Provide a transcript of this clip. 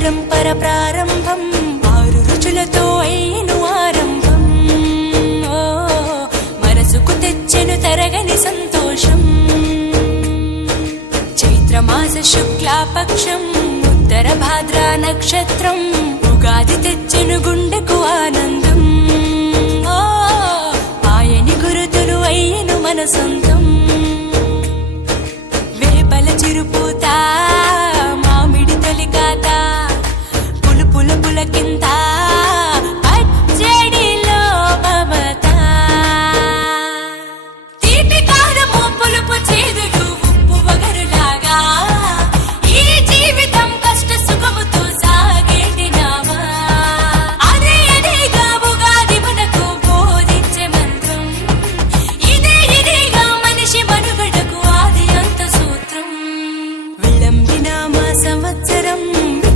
పరంపర ప్రారంభం 6 రుచులతో అయిను ఆరంభం మనసుకు తెచ్చెను తరగని సంతోషం చైత్రమాస శుక్లాపక్షం ఉత్తర భాద్రా నక్షత్రం ఉగాది తెచ్చెను గుండెకు ఆనందం ఆయని గురుతులు అయ్యను మన సొంతం